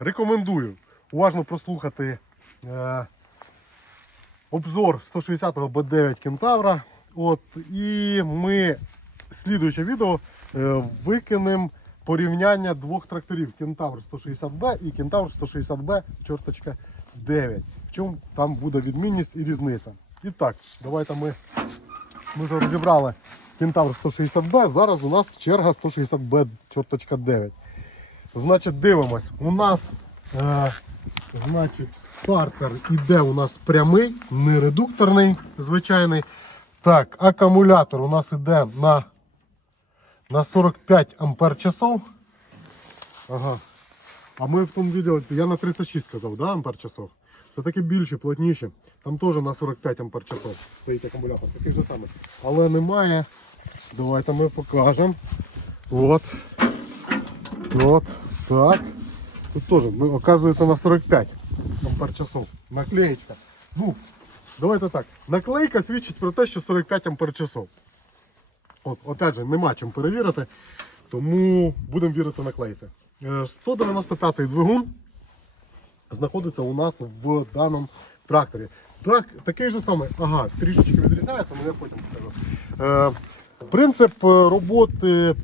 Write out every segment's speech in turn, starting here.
рекомендую уважно прослухати е, обзор 160-го Б9 Кентавра. От, і ми слідуюче відео е, викинемо порівняння двох тракторів Кентавр 160B і Кентавр 160B чорточка 9. В чому там буде відмінність і різниця. І так, давайте ми, ми вже розібрали Кентавр 160B. Зараз у нас черга 160B чорточка 9. Значить, дивимось. У нас е, значить, стартер іде у нас прямий, не редукторний, звичайний. Так, акумулятор у нас іде на, на 45 ампер часов. Ага. А ми в тому відео, я на 36 сказав, да, ампер часов? Це таки більше, плотніше. Там теж на 45 ампер часов стоїть акумулятор, такий же самий. Але немає. Давайте ми покажемо. От. От. Так. Тут теж, ну, оказується, на 45 ампер часов. Наклеєчка. Ну, давайте так. Наклейка свідчить про те, що 45 ампер часов. От, опять же, нема чим перевірити, тому будемо вірити наклейці. Е, 195-й двигун знаходиться у нас в даному тракторі. Так, такий же самий, ага, трішечки відрізняється, але я потім покажу. Принцип е, роботи е,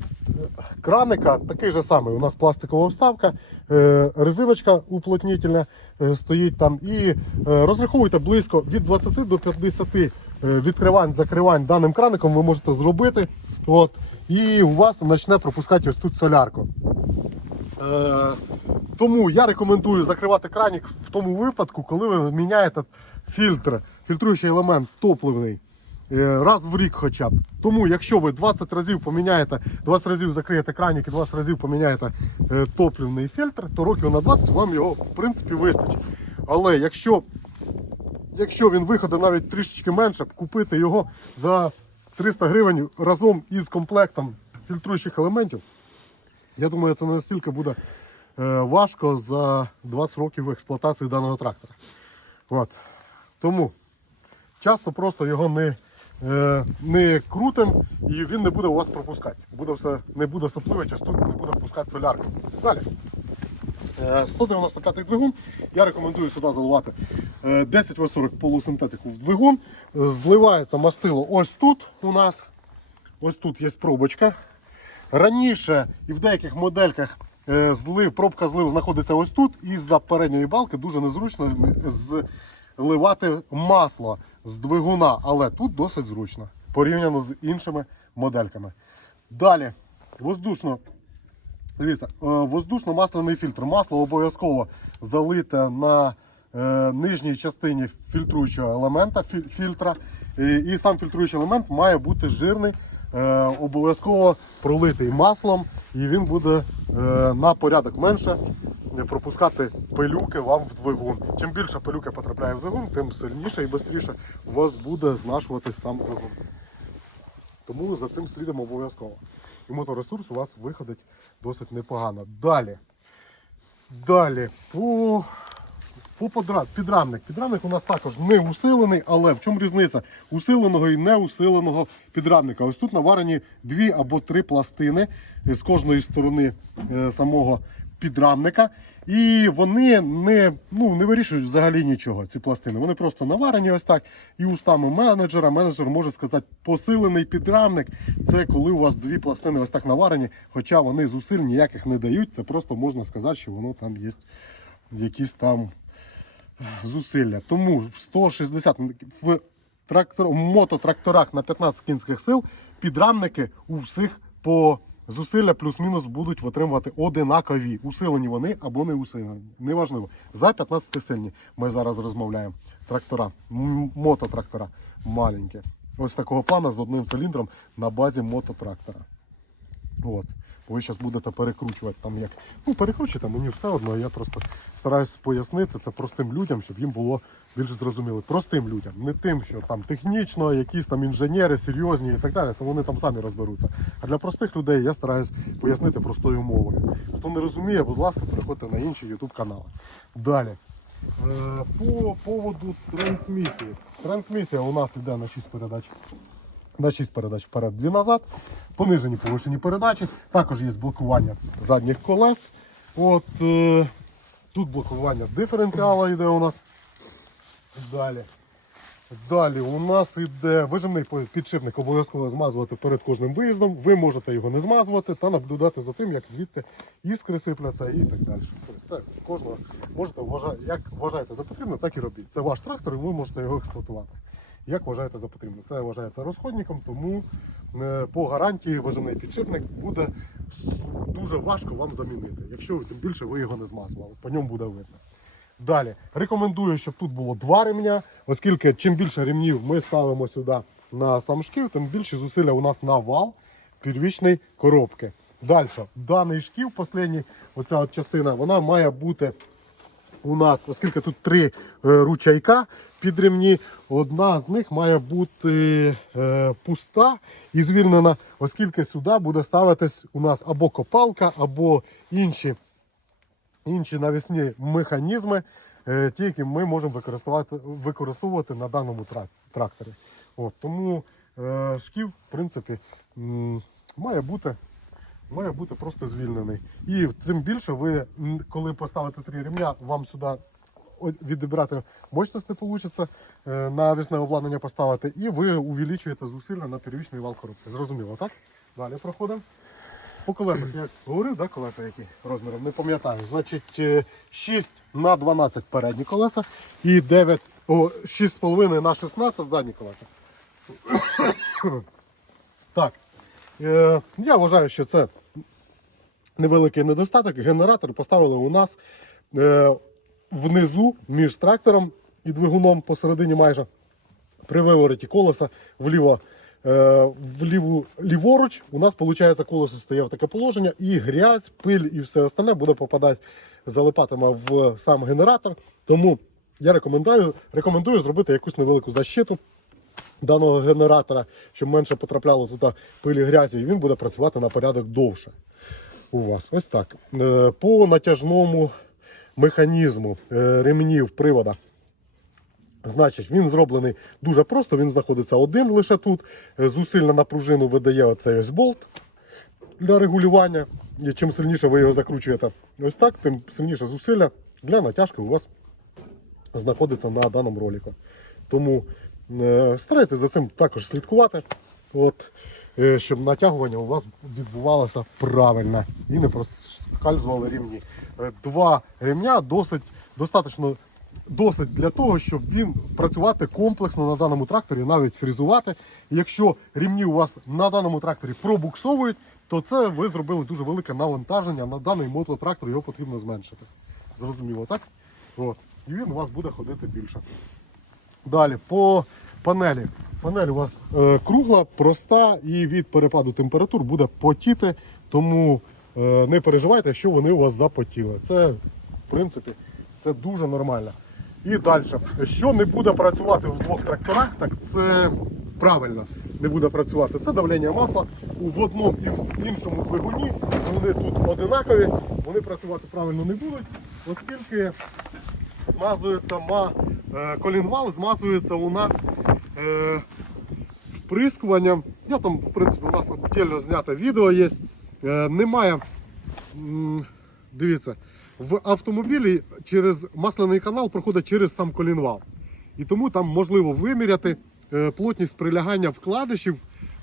краника такий же самий. У нас пластикова вставка, е, резиночка уплотнительна е, стоїть там. І розраховуйте близько від 20 до 50 е, відкривань, закривань даним краником ви можете зробити. От, і у вас почне пропускати ось тут солярку. Тому я рекомендую закривати кранік в тому випадку, коли ви міняєте фільтр, фільтруючий елемент топливний. Е, Раз в рік хоча б. Тому, якщо ви 20 разів поміняєте, 20 разів закриєте кранік і 20 разів поміняєте е, топливний фільтр, то років на 20 вам його в принципі вистачить. Але якщо, якщо він виходить навіть трішечки менше, купити його за 300 гривень разом із комплектом фільтруючих елементів, я думаю, це не настільки буде е, важко за 20 років експлуатації даного трактора. От. Тому часто просто його не, не крутим і він не буде у вас пропускати. Буде все, не буде сопливити, ось тут не буде впускати солярку. Далі. Е, 195 двигун. Я рекомендую сюди заливати е, 10В40 полусинтетику в двигун. Е, Зливається мастило ось тут у нас. Ось тут є пробочка. Раніше і в деяких модельках е, злив, пробка злив знаходиться ось тут, і з-за передньої балки дуже незручно зливати масло з двигуна, але тут досить зручно порівняно з іншими модельками. Далі, воздушно. Дивіться, е, воздушно-масляний фільтр. Масло обов'язково залите на е, нижній частині фільтруючого елемента фі- фільтра. І, сам фільтруючий елемент має бути жирний, е, обов'язково пролитий маслом, і він буде на порядок менше пропускати пилюки вам в двигун. Чим більше пилюки потрапляє в двигун, тим сильніше і швидше у вас буде знашуватись сам двигун. Тому за цим слідом обов'язково. І моторесурс у вас виходить досить непогано. Далі. Далі. По, по подра- підрамник. Підрамник у нас також не усилений, але в чому різниця усиленого і неусиленого підрамника? Ось тут наварені дві або три пластини з кожної сторони е, самого підрамника. І вони не, ну, не вирішують взагалі нічого, ці пластини. Вони просто наварені ось так. І устами менеджера. Менеджер може сказати, посилений підрамник. Це коли у вас дві пластини ось так наварені, хоча вони зусиль ніяких не дають. Це просто можна сказати, що воно там є якісь там зусилля. Тому в 160 в трактор, в мототракторах на 15 кінських сил підрамники у всіх по зусилля плюс-мінус будуть витримувати одинакові. Усилені вони або не усилені. Неважливо. За 15 сильні ми зараз розмовляємо. Трактора, мототрактора маленькі. Ось такого плана з одним циліндром на базі мототрактора. От. Ви зараз будете перекручувати там як. Ну, перекручуйте, мені все одно. Я просто стараюсь пояснити це простим людям, щоб їм було більш зрозуміло. Простим людям, не тим, що там технічно, якісь там інженери серйозні і так далі, то вони там самі розберуться. А для простих людей я стараюсь пояснити простою мовою. Хто не розуміє, будь ласка, переходьте на інші YouTube канали. Далі. Е, По поводу трансмісії. Трансмісія у нас йде на 6 передач на 6 передач вперед, 2 назад. Понижені повишені передачі. Також є блокування задніх колес. От, е, Тут блокування диференціала йде у нас. Далі. Далі у нас йде вижимний підшипник обов'язково змазувати перед кожним виїздом. Ви можете його не змазувати та наблюдати за тим, як звідти іскри сипляться і так далі. Це кожного можете як вважаєте за потрібне, так і робіть. Це ваш трактор, і ви можете його експлуатувати. Як вважаєте за потрібне. Це вважається розходником, тому е, по гарантії вижимний підшипник буде дуже важко вам замінити, якщо тим більше ви його не змазували. По ньому буде видно. Далі рекомендую, щоб тут було два ремня, оскільки чим більше ремнів ми ставимо сюди на сам шків, тим більше зусилля у нас на вал первічної коробки. Далі, даний шків, останній, оця от частина, вона має бути у нас, оскільки тут три е, ручайка під ремні, одна з них має бути е, пуста і звільнена, оскільки сюди буде ставитись у нас або копалка, або інші інші навісні механізми, е, ті, які ми можемо використовувати, використовувати на даному тракторі. От, тому е, шків, в принципі, має бути, має бути просто звільнений. І тим більше ви, коли поставите три ремня, вам сюди відібрати мощність не вийде, навісне обладнання поставити, і ви увеличуєте зусилля на первічний вал коробки. Зрозуміло, так? Далі проходимо. По колесах, як говорив, да, колеса які розміром, не пам'ятаю. Значить, е, 6 на 12 передні колеса і 9, 6,5 на 16 задні колеса. так. Е, я вважаю, що це невеликий недостаток. Генератор поставили у нас е, внизу між трактором і двигуном посередині майже при вивороті колеса вліво, е, вліву, ліворуч у нас виходить колесо стає в таке положення, і грязь, пиль і все остальне буде попадати, залипатиме в сам генератор. Тому я рекомендую, рекомендую зробити якусь невелику защиту даного генератора, щоб менше потрапляло туди пилі грязі, і він буде працювати на порядок довше. У вас ось так. Е, По натяжному механізму е, ремнів привода. Значить, він зроблений дуже просто. Він знаходиться один лише тут. Е, Зусиль на пружину видає оцей ось болт для регулювання. І чим сильніше ви його закручуєте ось так, тим сильніше зусилля для натяжки у вас знаходиться на даному ролику. Тому е, старайтесь за цим також слідкувати, от, е, щоб натягування у вас відбувалося правильно і не проскальзували рівні. Е, два ремня досить достатньо досить для того, щоб він працювати комплексно на даному тракторі, навіть фрізувати. Якщо рівні у вас на даному тракторі пробуксовують, то це ви зробили дуже велике навантаження на даний мототрактор, його потрібно зменшити. Зрозуміло, так? От. І він у вас буде ходити більше. Далі по панелі. Панель у вас е, кругла, проста і від перепаду температур буде потіти, тому е, не переживайте, якщо вони у вас запотіли. Це, в принципі, це дуже нормально. І далі, що не буде працювати в двох тракторах, так це правильно не буде працювати. Це давлення масла в одному і в іншому двигуні. Вони тут одинакові, вони працювати правильно не будуть, оскільки змазується ма, е, колінвал, змазується у нас е, вприскуванням. Я там, в принципі, у нас віддільно знято відео є. Е, немає, дивіться, в автомобілі через масляний канал проходить через сам колінвал. І тому там можливо виміряти е, плотність прилягання вкладишів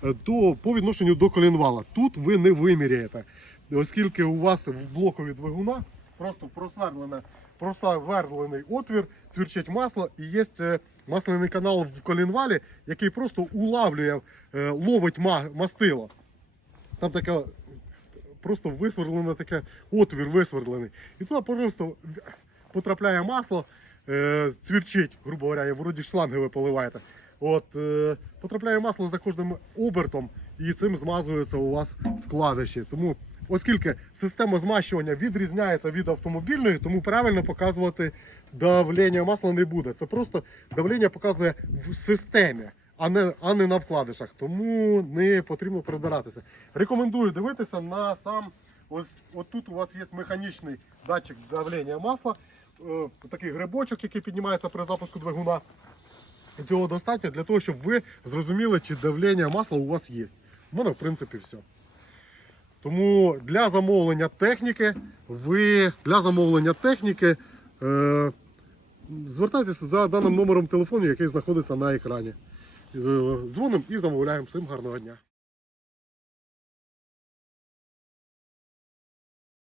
е, до, по відношенню до колінвала. Тут ви не виміряєте, оскільки у вас в блокові двигуна просто просверлений отвір, цвірчить масло і є е, масляний канал в колінвалі, який просто улавлює, ловить мастило. Там така просто висверлене таке отвір висверлений. І туди просто потрапляє масло, е, цвірчить, грубо говоря, і вроді шланги ви поливаєте. От, е, потрапляє масло за кожним обертом і цим змазується у вас вкладиші. Тому, оскільки система змащування відрізняється від автомобільної, тому правильно показувати давлення масла не буде. Це просто давлення показує в системі а не, а не на вкладишах. Тому не потрібно придиратися. Рекомендую дивитися на сам. Ось от тут у вас є механічний датчик давлення масла, е, такий грибочок, який піднімається при запуску двигуна. І Цього достатньо для того, щоб ви зрозуміли, чи давлення масла у вас є. У мене, в принципі, все. Тому для замовлення техніки ви для замовлення техніки Е, Звертайтеся за даним номером телефону, який знаходиться на екрані. Е, Дзвонимо і замовляємо. Всім гарного дня.